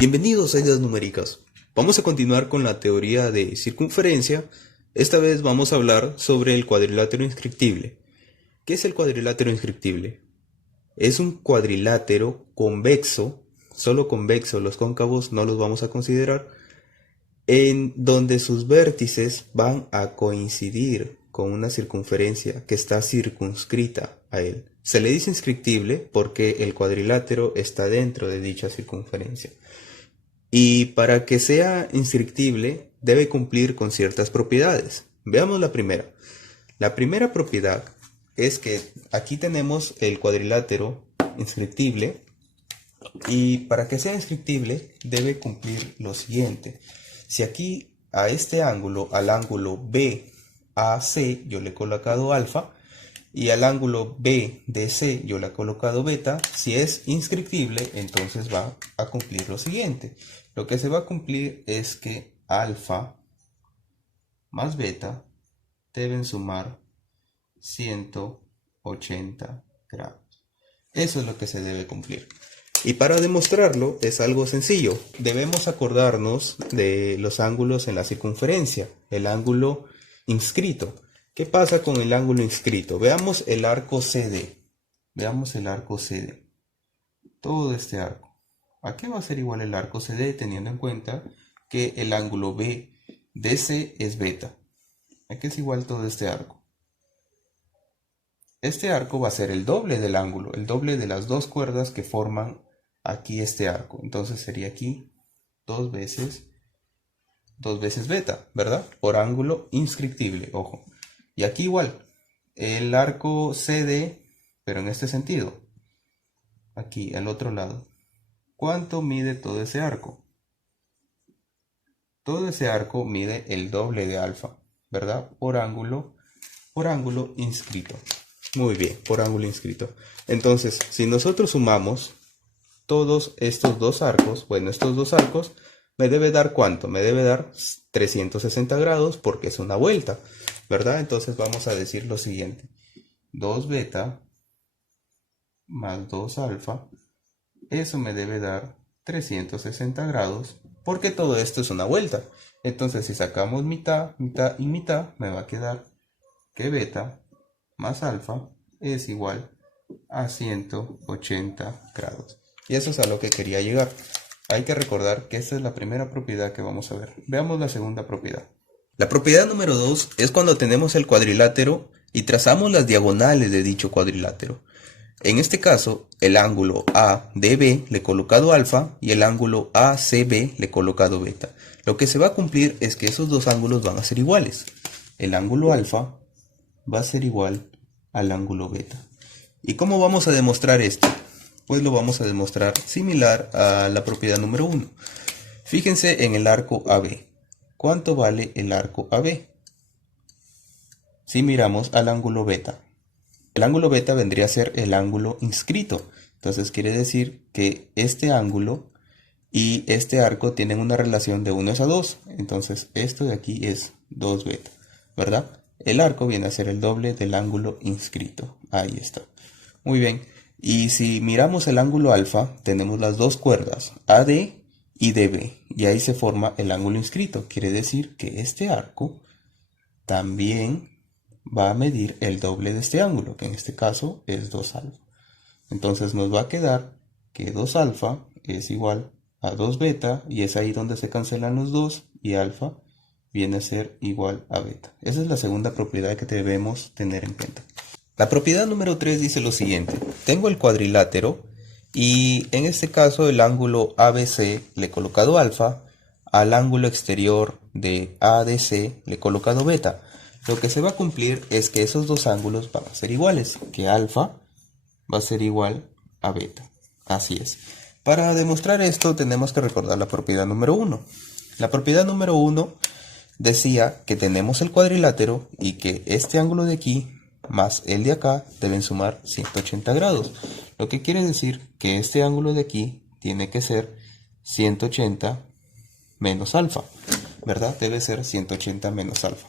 Bienvenidos a Ideas Numéricas. Vamos a continuar con la teoría de circunferencia. Esta vez vamos a hablar sobre el cuadrilátero inscriptible. ¿Qué es el cuadrilátero inscriptible? Es un cuadrilátero convexo, solo convexo, los cóncavos no los vamos a considerar, en donde sus vértices van a coincidir con una circunferencia que está circunscrita a él. Se le dice inscriptible porque el cuadrilátero está dentro de dicha circunferencia. Y para que sea inscriptible debe cumplir con ciertas propiedades. Veamos la primera. La primera propiedad es que aquí tenemos el cuadrilátero inscriptible y para que sea inscriptible debe cumplir lo siguiente. Si aquí a este ángulo, al ángulo BAC, yo le he colocado alfa y al ángulo BDC yo le he colocado beta, si es inscriptible entonces va a cumplir lo siguiente. Lo que se va a cumplir es que alfa más beta deben sumar 180 grados. Eso es lo que se debe cumplir. Y para demostrarlo es algo sencillo. Debemos acordarnos de los ángulos en la circunferencia, el ángulo inscrito. ¿Qué pasa con el ángulo inscrito? Veamos el arco CD. Veamos el arco CD. Todo este arco. ¿A qué va a ser igual el arco CD teniendo en cuenta que el ángulo BDC es beta? ¿A qué es igual todo este arco? Este arco va a ser el doble del ángulo, el doble de las dos cuerdas que forman aquí este arco. Entonces sería aquí dos veces beta, ¿verdad? Por ángulo inscriptible, ojo. Y aquí igual, el arco CD, pero en este sentido. Aquí, al otro lado. ¿Cuánto mide todo ese arco? Todo ese arco mide el doble de alfa, ¿verdad? Por ángulo inscrito. Muy bien, por ángulo inscrito. Entonces, si nosotros sumamos todos estos dos arcos, estos dos arcos, me debe dar ¿cuánto? Me debe dar 360 grados porque es una vuelta, ¿verdad? Entonces vamos a decir lo siguiente. 2 beta más 2 alfa, eso me debe dar 360 grados porque todo esto es una vuelta. Entonces si sacamos mitad, mitad y mitad, me va a quedar que beta más alfa es igual a 180 grados. Y eso es a lo que quería llegar. Hay que recordar que esta es la primera propiedad que vamos a ver. Veamos la segunda propiedad. La propiedad número 2 es cuando tenemos el cuadrilátero y trazamos las diagonales de dicho cuadrilátero. En este caso, el ángulo ADB le he colocado alfa y el ángulo ACB le he colocado beta. Lo que se va a cumplir es que esos dos ángulos van a ser iguales. El ángulo alfa va a ser igual al ángulo beta. ¿Y cómo vamos a demostrar esto? Pues lo vamos a demostrar similar a la propiedad número 1. Fíjense en el arco AB. ¿Cuánto vale el arco AB? Si miramos al ángulo beta. El ángulo beta vendría a ser el ángulo inscrito. Entonces quiere decir que este ángulo y este arco tienen una relación de 1 a 2. Entonces esto de aquí es 2 beta, ¿verdad? El arco viene a ser el doble del ángulo inscrito. Ahí está. Muy bien. Y si miramos el ángulo alfa, tenemos las dos cuerdas, AD y DB. Y ahí se forma el ángulo inscrito. Quiere decir que este arco también va a medir el doble de este ángulo, que en este caso es 2 alfa. Entonces nos va a quedar que 2 alfa es igual a 2 beta. Y es ahí donde se cancelan los 2 y alfa viene a ser igual a beta. Esa es la segunda propiedad que debemos tener en cuenta. La propiedad número 3 dice lo siguiente. Tengo el cuadrilátero y en este caso el ángulo ABC le he colocado alfa, al ángulo exterior de ADC le he colocado beta. Lo que se va a cumplir es que esos dos ángulos van a ser iguales, que alfa va a ser igual a beta. Así es. Para demostrar esto tenemos que recordar la propiedad número 1. La propiedad número 1 decía que tenemos el cuadrilátero y que este ángulo de aquí más el de acá deben sumar 180 grados. Lo que quiere decir que este ángulo de aquí tiene que ser 180 menos alfa, ¿verdad? Debe ser 180 menos alfa.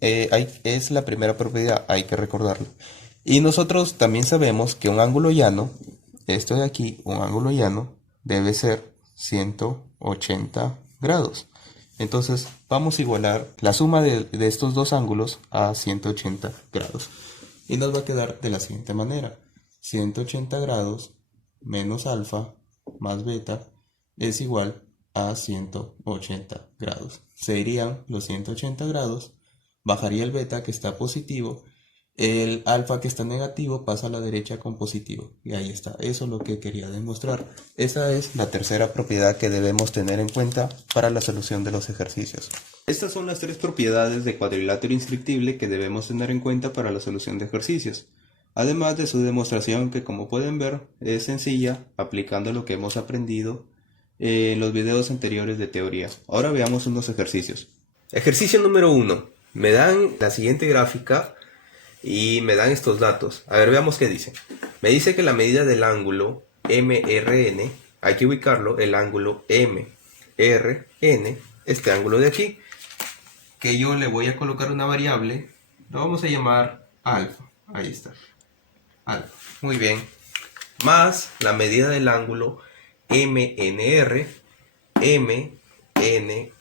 Es la primera propiedad, hay que recordarlo. Y nosotros también sabemos que un ángulo llano esto de aquí, un ángulo llano, debe ser 180 grados. Entonces vamos a igualar la suma de estos dos ángulos a 180 grados. Y nos va a quedar de la siguiente manera. 180 grados menos alfa más beta es igual a 180 grados. Se irían los 180 grados, bajaría el beta que está positivo, el alfa que está negativo pasa a la derecha con positivo. Y ahí está, eso es lo que quería demostrar. Esa es la tercera propiedad que debemos tener en cuenta para la solución de los ejercicios. Estas son las tres propiedades de cuadrilátero inscriptible que debemos tener en cuenta para la solución de ejercicios. Además de su demostración que, como pueden ver, es sencilla aplicando lo que hemos aprendido en los videos anteriores de teoría. Ahora veamos unos ejercicios. Ejercicio número 1. Me dan la siguiente gráfica y me dan estos datos. A ver, veamos qué dice. Me dice que la medida del ángulo MRN, hay que ubicarlo, el ángulo MRN, este ángulo de aquí, que yo le voy a colocar una variable, lo vamos a llamar alfa. Ahí está. Alfa. Muy bien. Más la medida del ángulo MNR, MNR,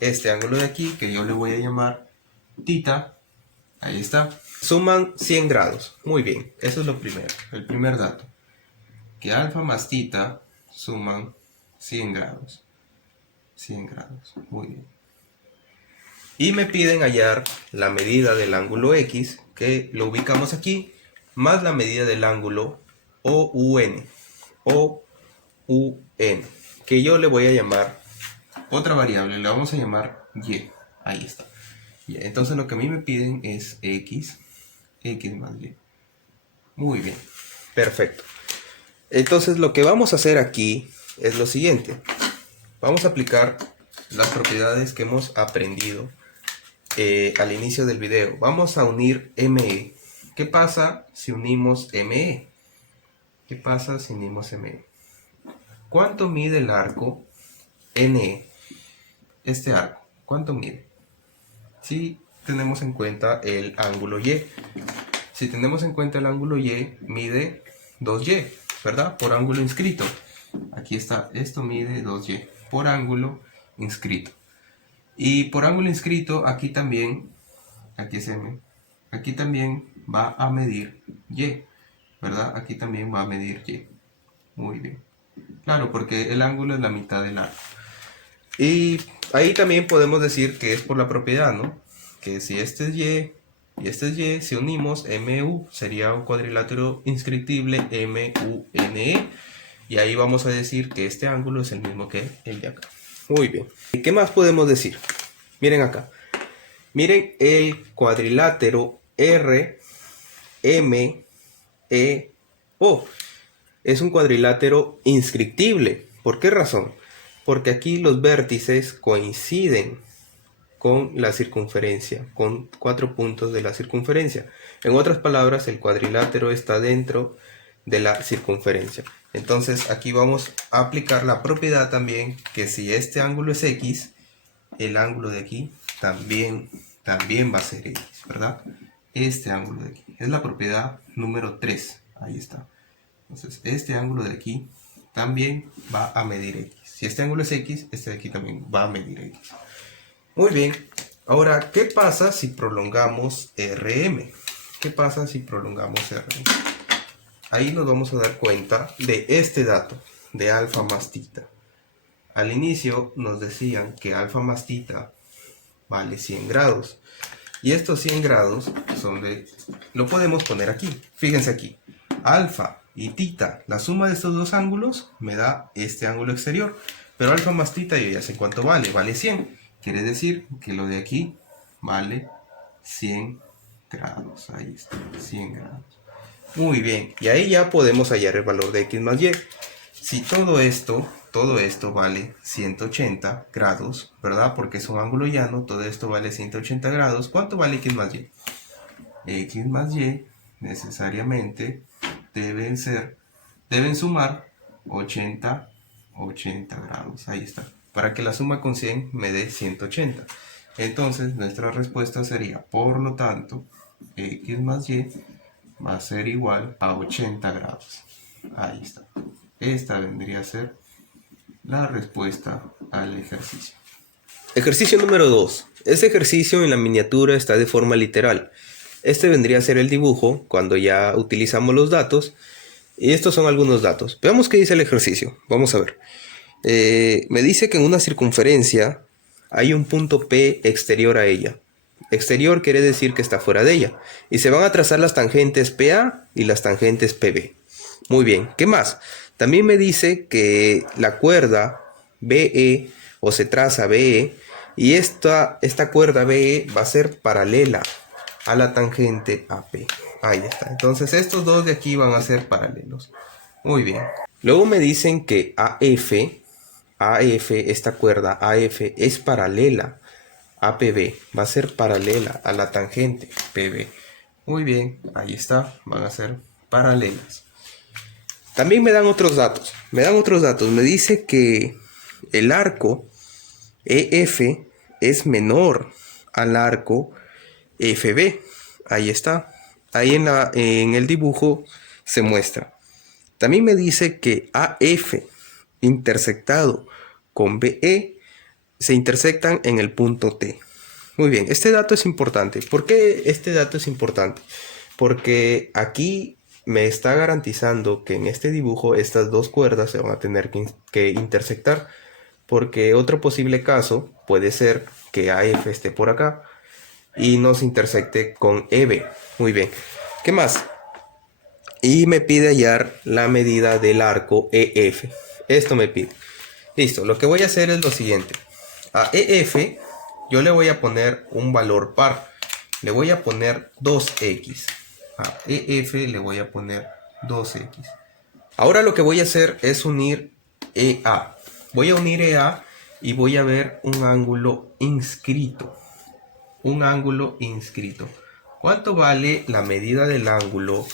este ángulo de aquí, que yo le voy a llamar tita. Ahí está. Suman 100 grados. Muy bien. Eso es lo primero. El primer dato. Que alfa más tita suman 100 grados. 100 grados. Muy bien. Y me piden hallar la medida del ángulo X, que lo ubicamos aquí, más la medida del ángulo OUN. OUN. Que yo le voy a llamar otra variable. Le vamos a llamar Y. Ahí está. Entonces lo que a mí me piden es X más Y. Muy bien, perfecto. Entonces lo que vamos a hacer aquí es lo siguiente. Vamos a aplicar las propiedades que hemos aprendido al inicio del video. Vamos a unir ME. ¿Qué pasa si unimos ME? ¿Qué pasa si unimos ME? ¿Cuánto mide el arco NE? Este arco, ¿cuánto mide? Si tenemos en cuenta el ángulo Y. Si tenemos en cuenta el ángulo Y, mide 2Y, ¿verdad? Por ángulo inscrito. Aquí está, esto mide 2Y por ángulo inscrito. Y por ángulo inscrito, aquí también, aquí es M, aquí también va a medir Y, ¿verdad? Aquí también va a medir Y. Muy bien. Claro, porque el ángulo es la mitad del arco. Y ahí también podemos decir que es por la propiedad, ¿no? Que si este es Y y este es Y, si unimos MU, sería un cuadrilátero inscriptible MUNE. Y ahí vamos a decir que este ángulo es el mismo que el de acá. Muy bien. ¿Y qué más podemos decir? Miren acá. Miren el cuadrilátero RMEO. Es un cuadrilátero inscriptible. ¿Por qué razón? Porque aquí los vértices coinciden con la circunferencia, con 4 puntos de la circunferencia. En otras palabras, el cuadrilátero está dentro de la circunferencia. Entonces aquí vamos a aplicar la propiedad también, que si este ángulo es X, el ángulo de aquí también va a ser X, ¿verdad? Este ángulo de aquí. Es la propiedad número 3. Ahí está. Entonces este ángulo de aquí también va a medir X. Si este ángulo es X, este de aquí también va a medir X. Muy bien. Ahora, ¿qué pasa si prolongamos RM? ¿Qué pasa si prolongamos RM? Ahí nos vamos a dar cuenta de este dato, de alfa más tita. Al inicio nos decían que alfa más tita vale 100 grados. Y estos 100 grados son de... Lo podemos poner aquí. Fíjense aquí. Alfa y tita, la suma de estos dos ángulos me da este ángulo exterior. Pero alfa más tita yo ya sé cuánto vale. Vale 100. Quiere decir que lo de aquí vale 100 grados. Ahí está, 100 grados. Muy bien. Y ahí ya podemos hallar el valor de X más Y. Si todo esto vale 180 grados, ¿verdad? Porque es un ángulo llano, todo esto vale 180 grados. ¿Cuánto vale X más Y? X más Y necesariamente deben sumar 80 grados. Ahí está. Para que la suma con 100 me dé 180. Entonces nuestra respuesta sería, por lo tanto, X más Y va a ser igual a 80 grados. Ahí está. Esta vendría a ser la respuesta al ejercicio. Ejercicio número 2. Este ejercicio en la miniatura está de forma literal. Este vendría a ser el dibujo cuando ya utilizamos los datos. Y estos son algunos datos. Veamos qué dice el ejercicio. Vamos a ver. Me dice que en una circunferencia hay un punto P exterior a ella. Exterior quiere decir que está fuera de ella. Y se van a trazar las tangentes PA y las tangentes PB. Muy bien. ¿Qué más? También me dice que la cuerda BE o se traza BE y esta cuerda BE va a ser paralela a la tangente AP. Ahí está. Entonces estos dos de aquí van a ser paralelos. Muy bien. Luego me dicen que AF, esta cuerda AF es paralela a PB. Va a ser paralela a la tangente PB. Muy bien. Ahí está. Van a ser paralelas. También me dan otros datos. Me dice que el arco EF es menor al arco FB. Ahí está. Ahí en el dibujo se muestra. También me dice que AF intersectado con BE se intersectan en el punto T. Muy bien, este dato es importante. ¿Por qué este dato es importante? Porque aquí me está garantizando que en este dibujo estas dos cuerdas se van a tener que intersectar. Porque otro posible caso puede ser que AF esté por acá y nos intersecte con EB. Muy bien. ¿Qué más? Y me pide hallar la medida del arco EF. Esto me pide. Listo, lo que voy a hacer es lo siguiente. A EF yo le voy a poner un valor par. Le voy a poner 2x. A EF le voy a poner 2x. Ahora lo que voy a hacer es unir EA. Voy a unir EA y voy a ver un ángulo inscrito. Un ángulo inscrito. ¿Cuánto vale la medida del ángulo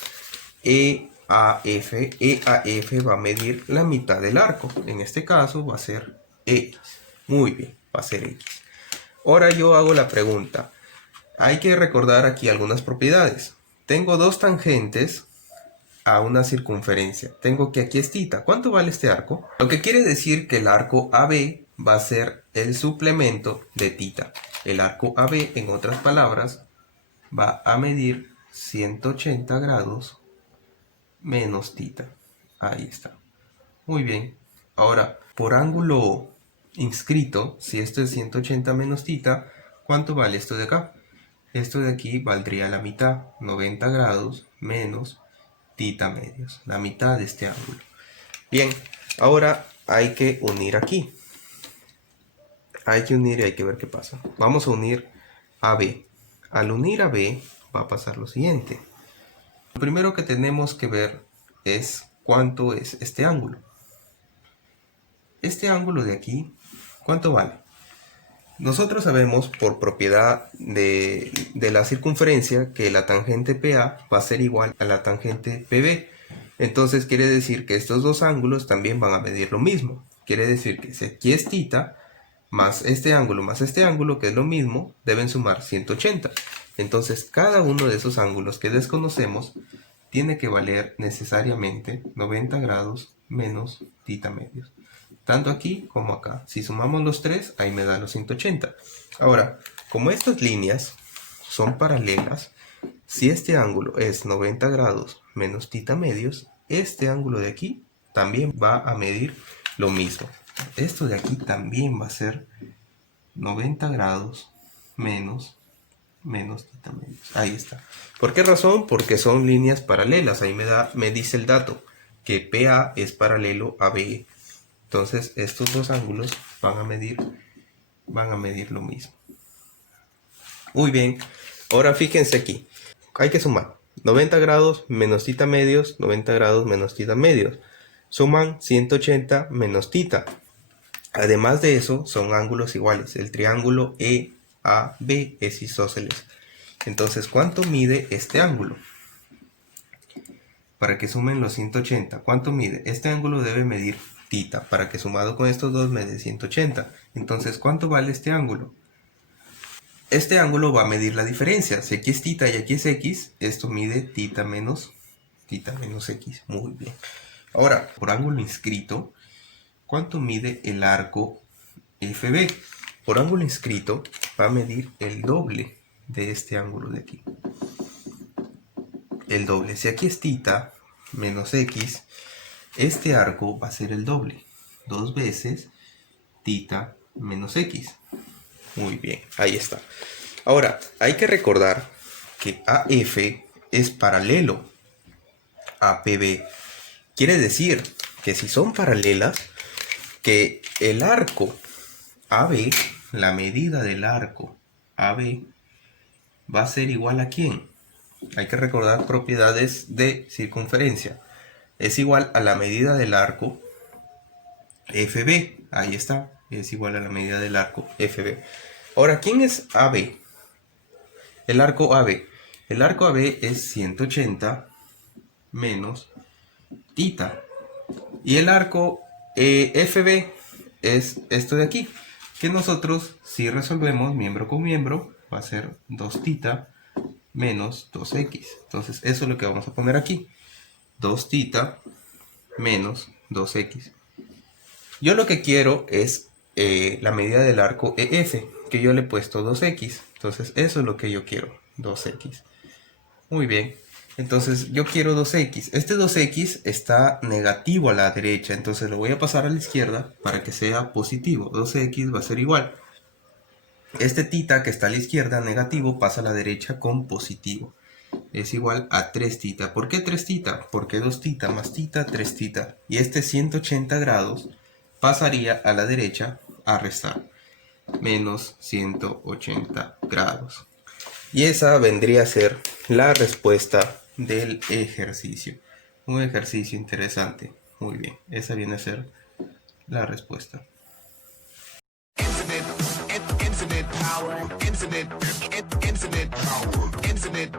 EAF? EAF va a medir la mitad del arco. En este caso va a ser X. Muy bien, va a ser X. Ahora yo hago la pregunta. Hay que recordar aquí algunas propiedades. Tengo dos tangentes a una circunferencia. Tengo que aquí es θ. ¿Cuánto vale este arco? Lo que quiere decir que el arco AB va a ser el suplemento de θ. El arco AB, en otras palabras, va a medir 180 grados menos θ. Ahí está. Muy bien. Ahora, por ángulo inscrito, si esto es 180 menos θ, ¿cuánto vale esto de acá? Esto de aquí valdría la mitad, 90 grados menos θ medios, la mitad de este ángulo. Bien, ahora hay que unir aquí. Hay que unir y hay que ver qué pasa. Vamos a unir AB. Al unir AB va a pasar lo siguiente. Lo primero que tenemos que ver es cuánto es este ángulo. Este ángulo de aquí, ¿cuánto vale? Nosotros sabemos por propiedad de la circunferencia que la tangente PA va a ser igual a la tangente PB. Entonces quiere decir que estos dos ángulos también van a medir lo mismo. Quiere decir que si aquí es θ más este ángulo, que es lo mismo, deben sumar 180. Entonces cada uno de esos ángulos que desconocemos tiene que valer necesariamente 90 grados menos θ medios. Tanto aquí como acá. Si sumamos los tres, ahí me da los 180. Ahora, como estas líneas son paralelas, si este ángulo es 90 grados menos θ medios, este ángulo de aquí también va a medir lo mismo. Esto de aquí también va a ser 90 grados menos θ medios. Ahí está. ¿Por qué razón? Porque son líneas paralelas. Ahí me dice el dato que PA es paralelo a BE. Entonces estos dos ángulos van a medir lo mismo. Muy bien. Ahora fíjense aquí. Hay que sumar 90 grados menos θ medios, 90 grados menos θ medios. Suman 180 menos θ. Además de eso, son ángulos iguales. El triángulo EAB es isósceles. Entonces, ¿cuánto mide este ángulo? Para que sumen los 180. ¿Cuánto mide? Este ángulo debe medir θ. Para que sumado con estos dos me dé 180. Entonces, ¿cuánto vale este ángulo? Este ángulo va a medir la diferencia. Si aquí es θ y aquí es x, esto mide θ menos x. Muy bien. Ahora, por ángulo inscrito, ¿cuánto mide el arco FB? Por ángulo inscrito va a medir el doble de este ángulo de aquí. El doble. Si aquí es θ menos x, este arco va a ser el doble. 2 veces θ menos x. Muy bien, ahí está. Ahora, hay que recordar que AF es paralelo a PB. Quiere decir que si son paralelas, que el arco AB, la medida del arco AB, va a ser igual a ¿quién? Hay que recordar propiedades de circunferencia. Es igual a la medida del arco FB. Ahí está. Es igual a la medida del arco FB. Ahora, ¿quién es AB? El arco AB. El arco AB es 180 menos θ. Y el arco FB es esto de aquí. Que nosotros, si resolvemos miembro con miembro, va a ser 2θ menos 2x. Entonces, eso es lo que vamos a poner aquí. 2θ menos 2x. Yo lo que quiero es la medida del arco EF, que yo le he puesto 2x. Entonces, eso es lo que yo quiero, 2x. Muy bien. Entonces, yo quiero 2x. Este 2x está negativo a la derecha, entonces lo voy a pasar a la izquierda para que sea positivo. 2x va a ser igual. Este θ que está a la izquierda, negativo, pasa a la derecha con positivo. Es igual a 3θ. ¿Por qué 3θ? Porque 2θ más θ, 3θ. Y este 180 grados pasaría a la derecha a restar. Menos 180 grados. Y esa vendría a ser la respuesta del ejercicio. Un ejercicio interesante. Muy bien. Esa viene a ser la respuesta. Infinite power, infinite power, infinite power, infinite power, infinite